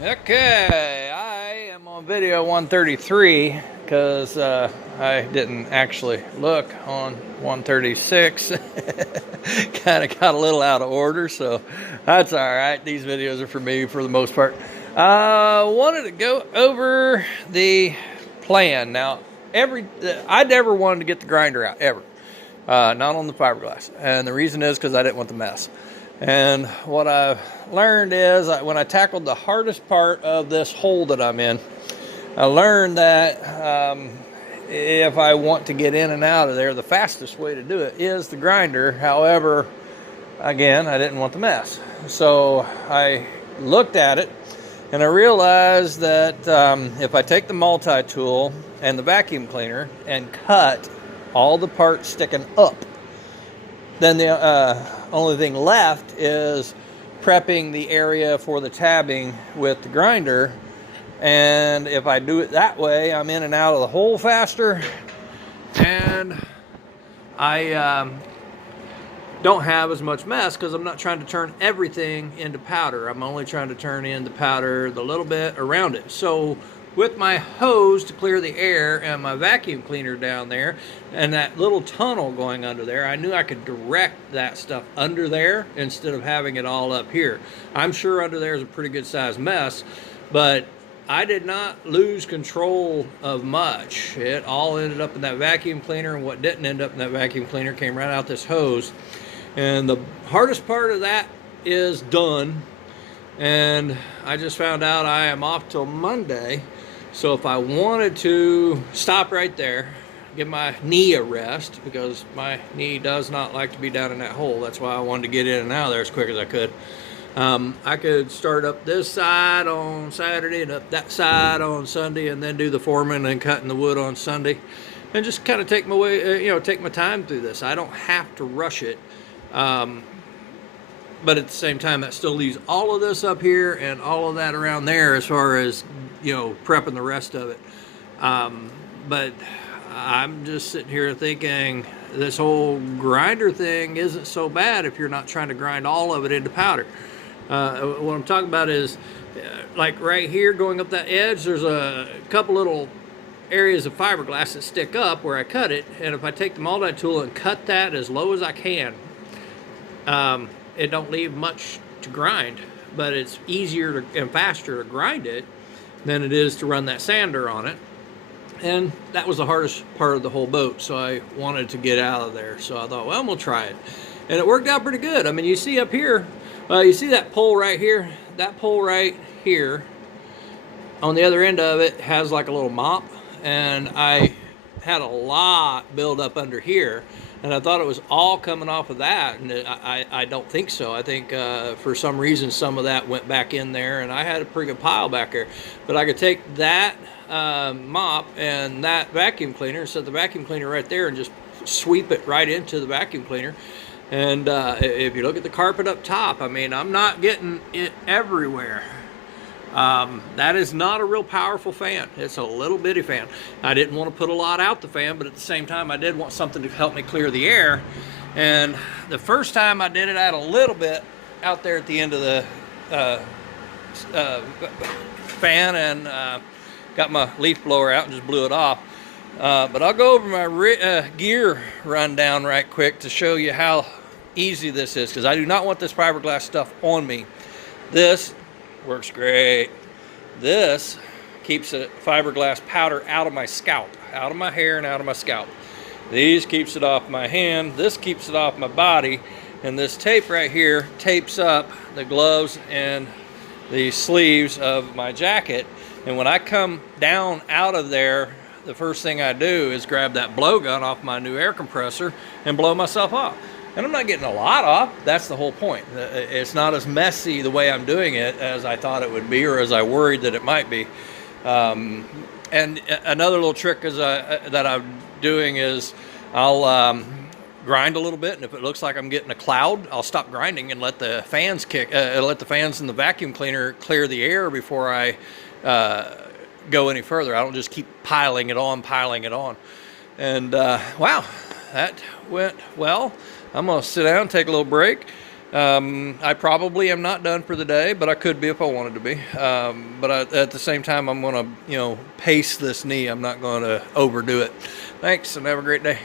Okay, I am on video 133 because I didn't actually look on 136. Kind of got a little out of order, so that's all right. These videos are for me for the most part. Wanted to go over the plan. Now, I never wanted to get the grinder out, ever. Not on the fiberglass. And the reason is because I didn't want the mess. And what I've learned is when I tackled the hardest part of this hole that I'm in, I learned that if I want to get in and out of there, the fastest way to do it is the grinder. However, again, I didn't want the mess. So I looked at it and I realized that if I take the multi-tool and the vacuum cleaner and cut all the parts sticking up, then the only thing left is prepping the area for the tabbing with the grinder. And if I do it that way, I'm in and out of the hole faster, and I don't have as much mess because I'm not trying to turn everything into powder. I'm only trying to turn in the powder the little bit around it. So with my hose to clear the air and my vacuum cleaner down there and that little tunnel going under there, I knew I could direct that stuff under there instead of having it all up here. I'm sure under there is a pretty good sized mess, but I did not lose control of much. It all ended up in that vacuum cleaner, and what didn't end up in that vacuum cleaner came right out this hose. And the hardest part of that is done, and I just found out I am off till Monday. So if I wanted to stop right there, give my knee a rest, because my knee does not like to be down in that hole. That's why I wanted to get in and out of there as quick as I could. I could start up this side on Saturday and up that side on Sunday, and then do the foreman and cutting the wood on Sunday, and just kind of take my way, take my time through this. I don't have to rush it. But at the same time, that still leaves all of this up here and all of that around there as far as, prepping the rest of it. But I'm just sitting here thinking this whole grinder thing isn't so bad if you're not trying to grind all of it into powder. What I'm talking about is like right here going up that edge, there's a couple little areas of fiberglass that stick up where I cut it. And if I take the multi-tool and cut that as low as I can, it don't leave much to grind, but it's easier and faster to grind it than it is to run that sander on it. And that was the hardest part of the whole boat, so I wanted to get out of there. So I thought, well, we'll try it. And it worked out pretty good. I mean, you see up here, you see that pole right here? That pole right here, on the other end of it, has like a little mop, and I had a lot build up under here. And I thought it was all coming off of that, and I don't think so. I think for some reason some of that went back in there, and I had a pretty good pile back there. But I could take that mop and that vacuum cleaner, set the vacuum cleaner right there, and just sweep it right into the vacuum cleaner. And if you look at the carpet up top, I mean, I'm not getting it everywhere. That is not a real powerful fan. It's a little bitty fan. I didn't want to put a lot out the fan, but at the same time I did want something to help me clear the air. And the first time I did it, I had a little bit out there at the end of the fan, and got my leaf blower out and just blew it off. But I'll go over my gear rundown right quick to show you how easy this is, because I do not want this fiberglass stuff on me. This works great. This keeps the fiberglass powder out of my scalp, out of my hair and out of my scalp. These keeps it off my hand. This keeps it off my body. And this tape right here tapes up the gloves and the sleeves of my jacket. And when I come down out of there, the first thing I do is grab that blowgun off my new air compressor and blow myself off. And I'm not getting a lot off. That's the whole point. It's not as messy the way I'm doing it as I thought it would be, or as I worried that it might be. And another little trick that I'm doing is I'll grind a little bit, and if it looks like I'm getting a cloud, I'll stop grinding and let the fans let the fans and the vacuum cleaner clear the air before I go any further. I don't just keep piling it on. And wow, that went well. I'm gonna sit down, take a little break, I probably am not done for the day, but I could be if I wanted to be. At the same time, I'm going to, pace this knee. I'm not going to overdo it. Thanks, and have a great day.